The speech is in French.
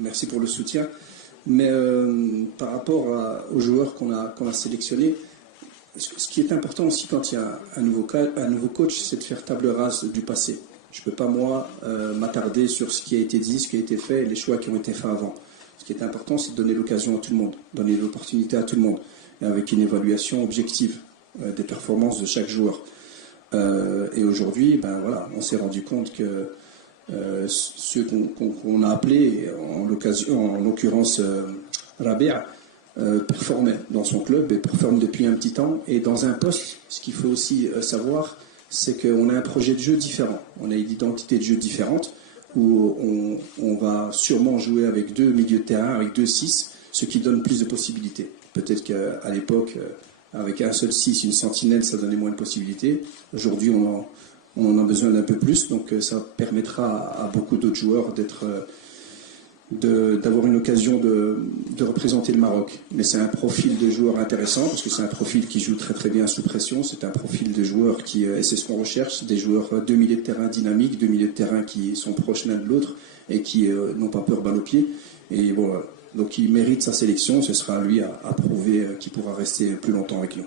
merci pour le soutien. Mais par rapport aux joueurs qu'on a sélectionnés, ce qui est important aussi quand il y a un nouveau coach, c'est de faire table rase du passé. Je ne peux pas, moi, m'attarder sur ce qui a été dit, ce qui a été fait, les choix qui ont été faits avant. Ce qui est important, c'est de donner l'occasion à tout le monde, donner l'opportunité à tout le monde, et avec une évaluation objective des performances de chaque joueur. Et aujourd'hui, ben voilà, on s'est rendu compte que ceux qu'on a appelés, en l'occurrence Rabia, performait dans son club et performe depuis un petit temps. Et dans un poste, ce qu'il faut aussi savoir, c'est qu'on a un projet de jeu différent. On a une identité de jeu différente où on va sûrement jouer avec 2 milieux de terrain, avec 2-6, ce qui donne plus de possibilités. Peut-être qu'à l'époque, avec un seul 6, une sentinelle, ça donnait moins de possibilités. Aujourd'hui, on en a besoin d'un peu plus, donc ça permettra à beaucoup d'autres joueurs d'avoir une occasion de représenter le Maroc. Mais c'est un profil de joueur intéressant, parce que c'est un profil qui joue très très bien sous pression, c'est un profil de joueur et c'est ce qu'on recherche, des joueurs 2 milieux de terrain dynamiques, 2 milieux de terrain qui sont proches l'un de l'autre et qui n'ont pas peur balle au pied. Et bon, donc il mérite sa sélection, ce sera à lui à prouver qu'il pourra rester plus longtemps avec nous.